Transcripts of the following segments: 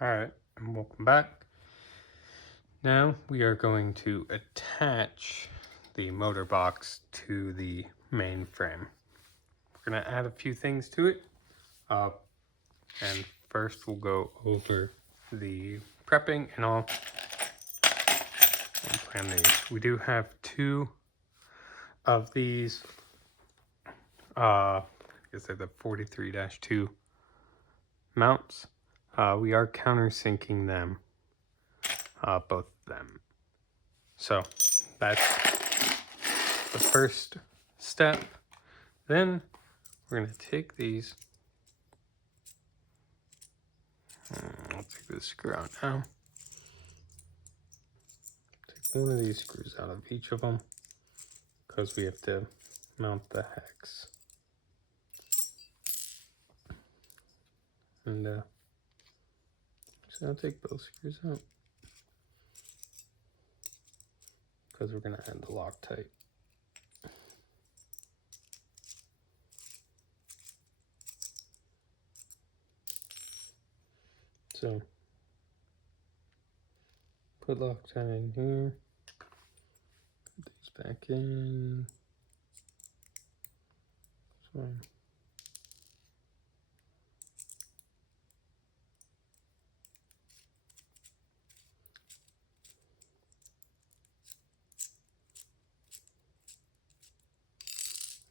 Alright, and welcome back. Now we are going to attach the motor box to the main frame. We're going to add a few things to it. And first we'll go over the prepping and all. We'll plan these. We do have two of these. I guess they're the 43-2 mounts. We are countersinking them. Both of them. So that's the first step. Then we're going to take these. I'll take this screw out now. Take one of these screws out of each of them because we have to mount the hex. And so I'll take both screws out because we're going to add the Loctite. So put Loctite in here, put these back in. So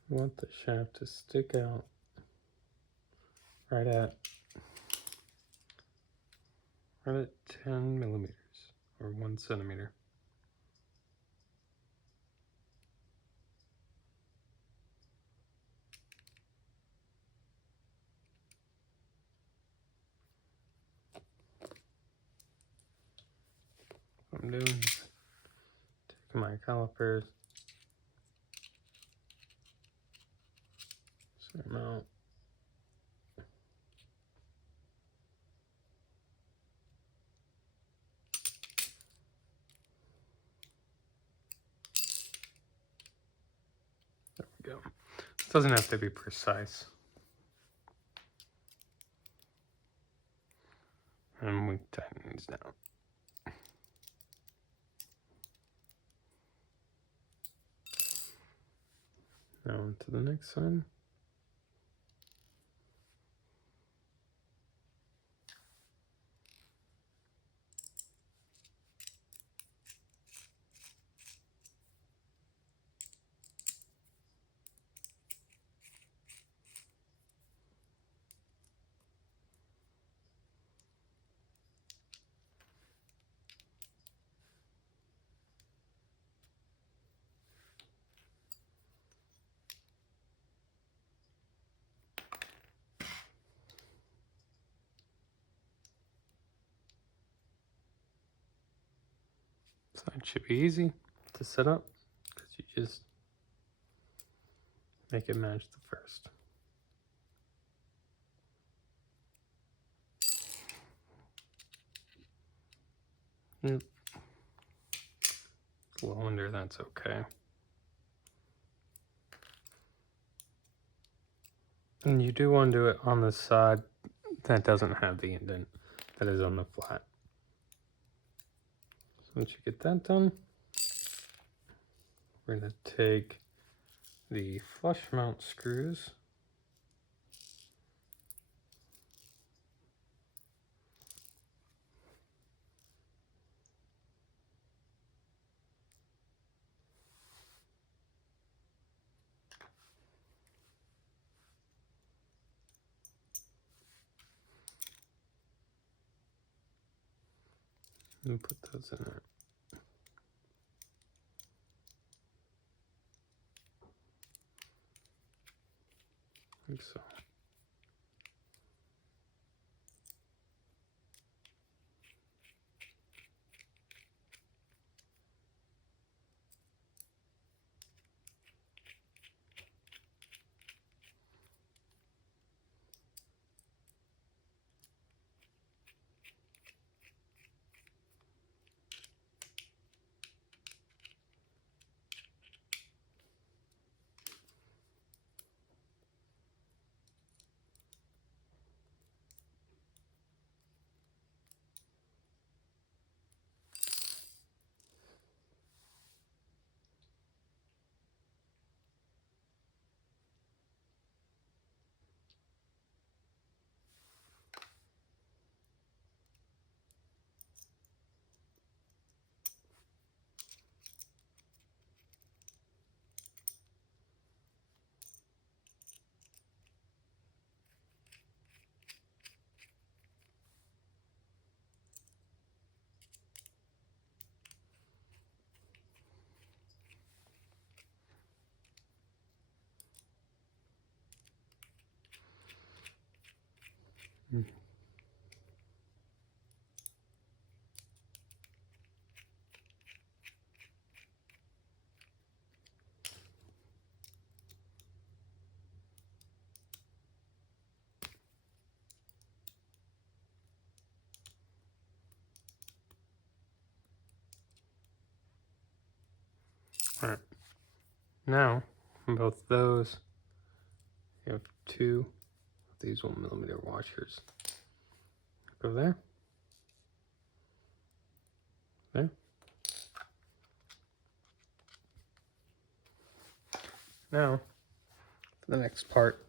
we want the shaft to stick out right at 10 millimeters or 1 centimeter. What I'm doing is taking my calipers, set them out. There we go. It doesn't have to be precise. And we tighten these down. Now on to the next side. Side should be easy to set up because you just make it match the first. Yep. It's a little under, that's okay. And you do want to do it on the side that doesn't have the indent, that is on the flat. So once you get that done, we're going to take the flush mount screws. And put those in there. Like so. All right. Now, both those, you have 2 of these 1mm washers. Go there. There. Now, for the next part,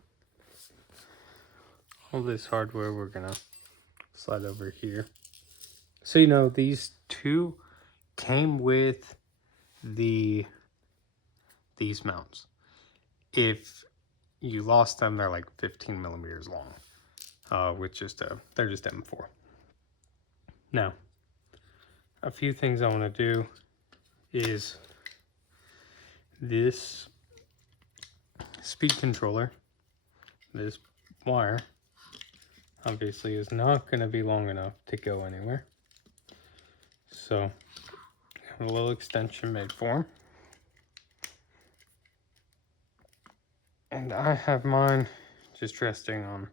all this hardware we're gonna slide over here. So, you know, these 2 came with these mounts. If you lost them, they're like 15mm long, with they're just M4. Now, a few things I want to do is this speed controller, this wire, obviously is not going to be long enough to go anywhere. So, I have a little extension made for them. And I have mine just resting on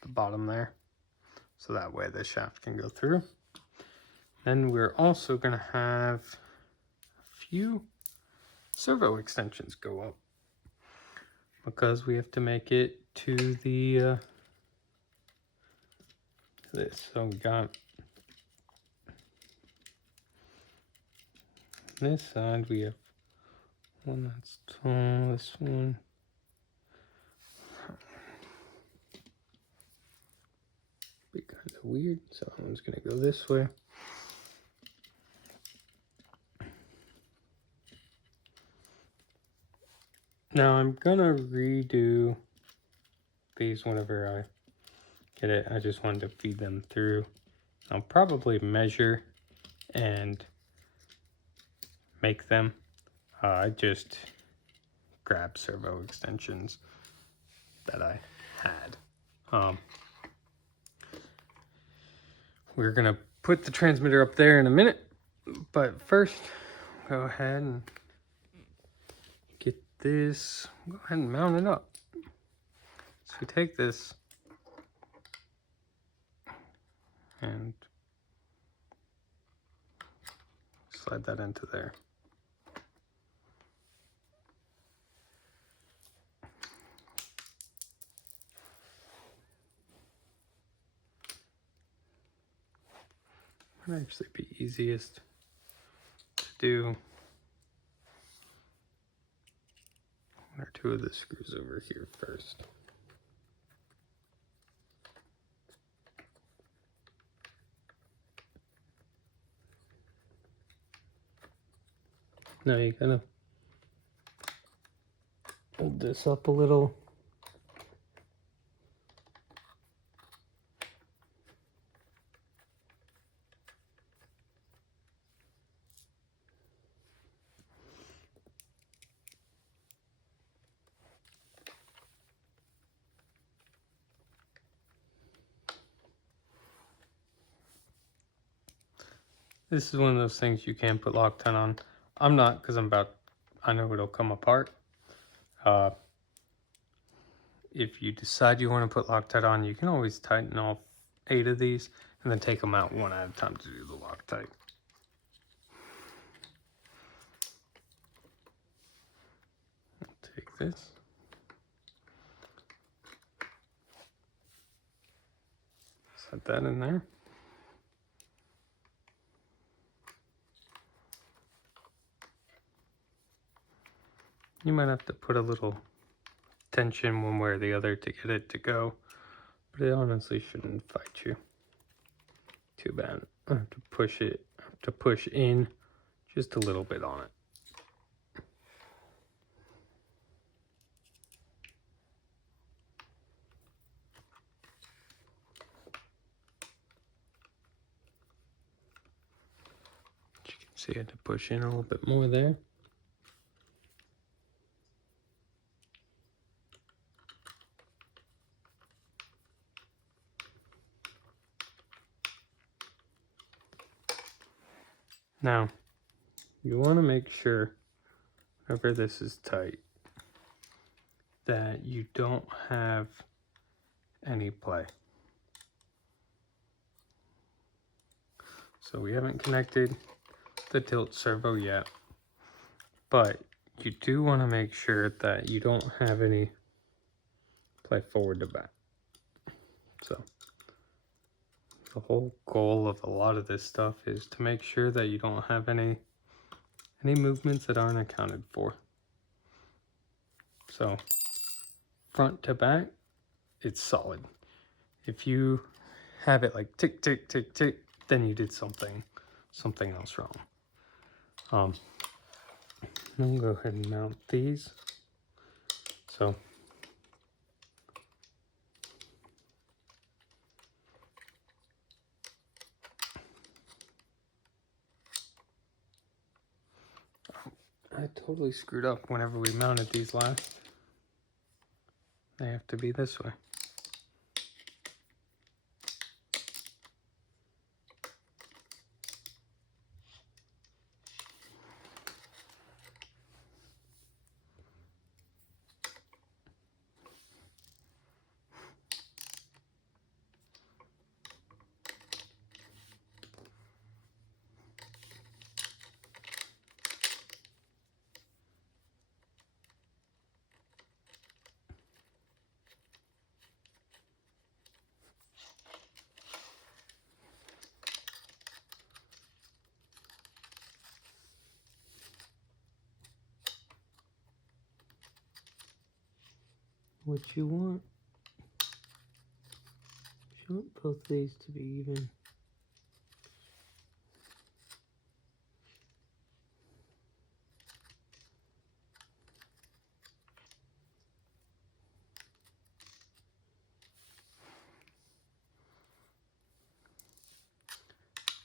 the bottom there, so that way the shaft can go through. Then we're also going to have a few servo extensions go up, because we have to make it to the this. So we got this side, we have one that's tall, this one. Be kind of weird, so that one's gonna go this way. Now I'm gonna redo these whenever I get it. I just wanted to feed them through. I'll probably measure and make them. I just grabbed servo extensions that I had. We're gonna put the transmitter up there in a minute, but first, go ahead and get this. Go ahead and mount it up. So we take this and slide that into there. Might actually be easiest to do 1 or 2 of the screws over here first. Now you gotta hold this up a little. This is one of those things you can't put Loctite on. I'm not, because I know it'll come apart. If you decide you want to put Loctite on, you can always tighten all 8 of these and then take them out one at a time to do the Loctite. I'll take this. Set that in there. You might have to put a little tension one way or the other to get it to go, but it honestly shouldn't fight you too bad. I have to push in just a little bit on it. As you can see, I had to push in a little bit more there. Now, you want to make sure, whenever this is tight, that you don't have any play. So we haven't connected the tilt servo yet, but you do want to make sure that you don't have any play forward to back. So the whole goal of a lot of this stuff is to make sure that you don't have any movements that aren't accounted for. So front to back, it's solid. If you have it like tick, tick, tick, tick, then you did something else wrong. I'm gonna go ahead and mount these. So I totally screwed up whenever we mounted these last. They have to be this way. What you want both these to be even.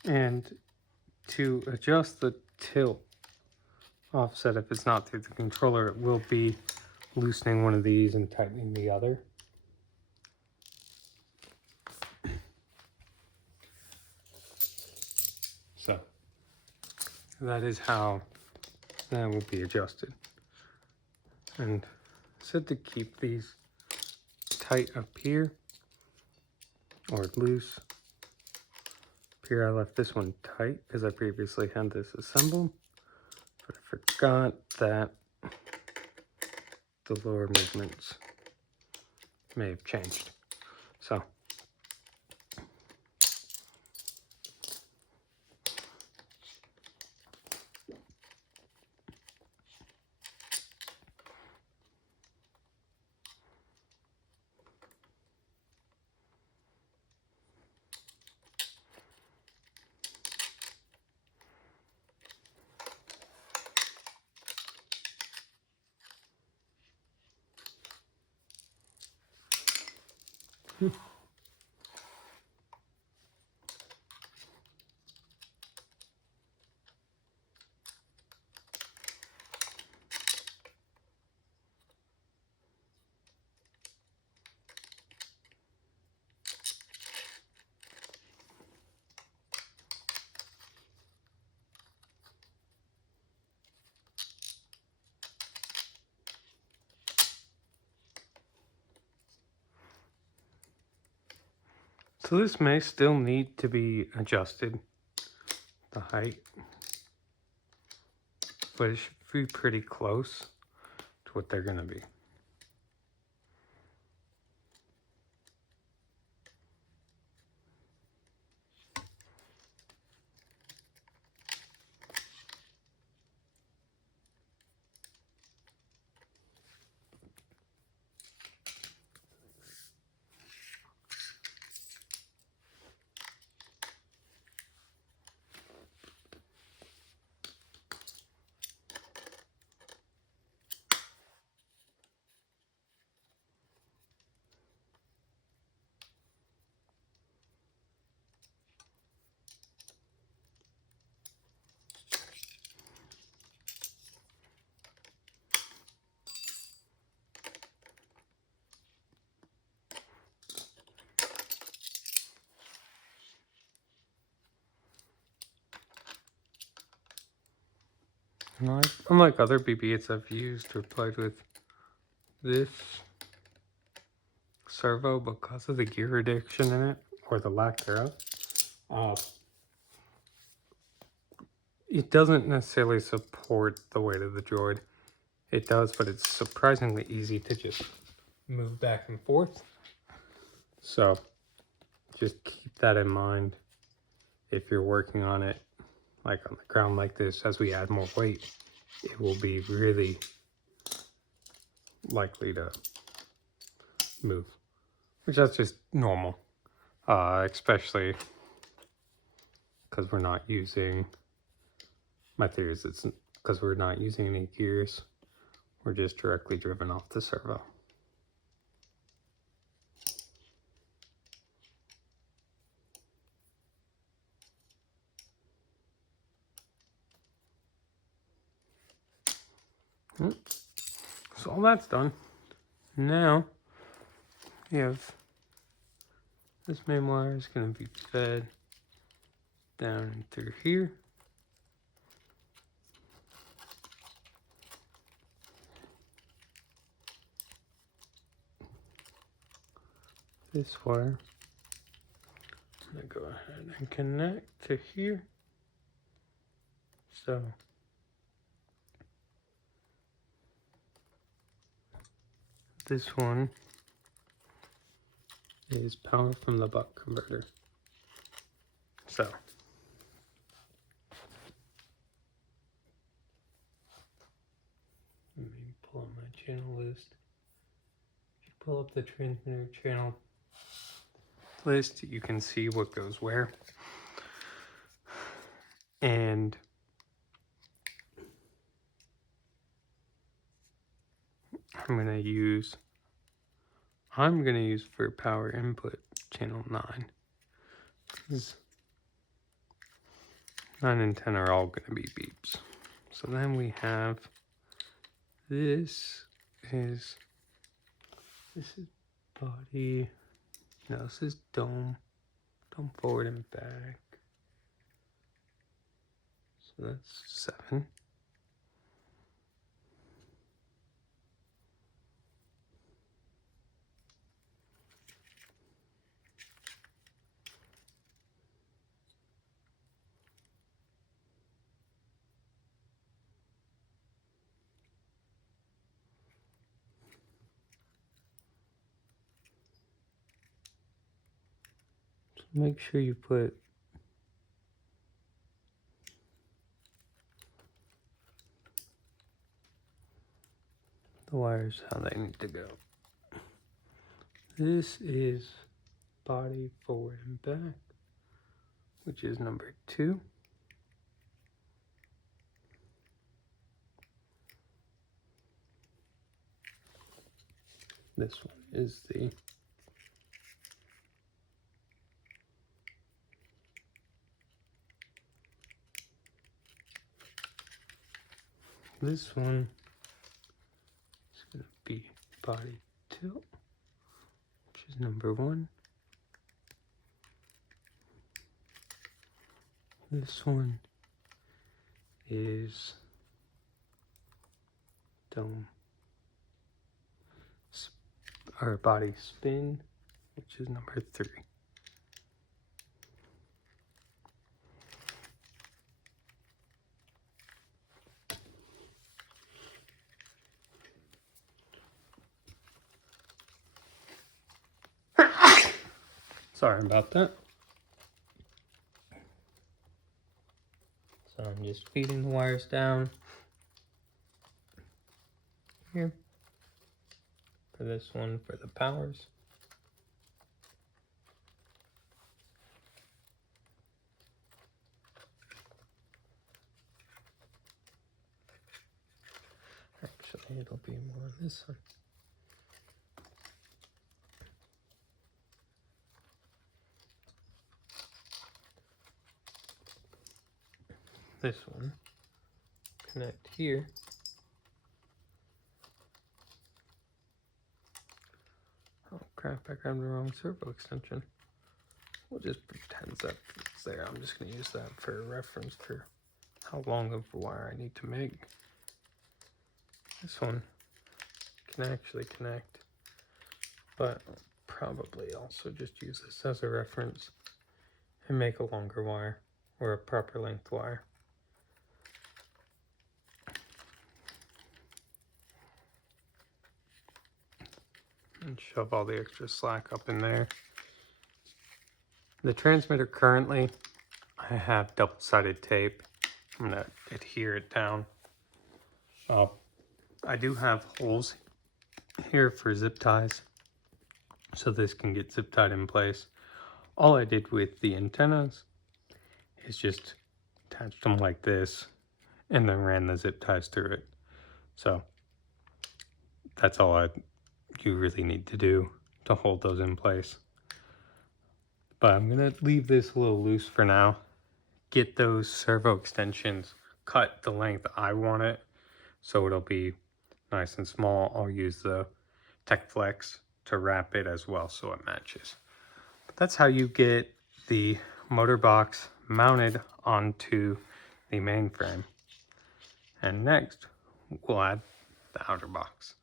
And to adjust the tilt offset, if it's not through the controller, it will be loosening one of these and tightening the other. So that is how that will be adjusted. And I said to keep these tight up here or loose. Up here I left this one tight because I previously had this assembled, but I forgot that the lower movements may have changed. So So this may still need to be adjusted, the height, but it should be pretty close to what they're gonna be. Unlike other BB-8s I've used or played with, this servo, because of the gear addiction in it, or the lack thereof, it doesn't necessarily support the weight of the droid. It does, but it's surprisingly easy to just move back and forth. So just keep that in mind if you're working on it, like on the ground like this. As we add more weight, it will be really likely to move, which that's just normal, especially because we're not using, my theory is it's because we're not using any gears. We're just directly driven off the servo. So all that's done. Now we have this main wire is going to be fed down through here. This wire, I'm going to go ahead and connect to here. So this one is power from the buck converter. So let me pull up my channel list. If you pull up the transmitter channel list, you can see what goes where. And I'm going to use for power input channel 9. 9 and 10 are all going to be beeps. So then we have this is body. No, this is dome forward and back. So that's 7. So make sure you put the wires how they need to go. This is body forward and back, which is number 2. This one is this one is going to be body tilt, which is number 1. This one is dome or body spin, which is number 3. Sorry about that. So I'm just feeding the wires down here. For this one, for the powers. Actually, it'll be more on this one. This one, connect here. Oh crap, I grabbed the wrong servo extension. We'll just pretend that it's there. I'm just going to use that for reference for how long of a wire I need to make. This one can actually connect, but I'll probably also just use this as a reference and make a longer wire or a proper length wire. And shove all the extra slack up in there. The transmitter currently, I have double-sided tape. I'm gonna adhere it down. I do have holes here for zip ties, so this can get zip tied in place. All I did with the antennas is just attached them like this and then ran the zip ties through it. So that's all you really need to do to hold those in place. But I'm gonna leave this a little loose for now. Get those servo extensions cut the length I want it, so it'll be nice and small. I'll use the TechFlex to wrap it as well so it matches. But that's how you get the motor box mounted onto the mainframe. And next, we'll add the outer box.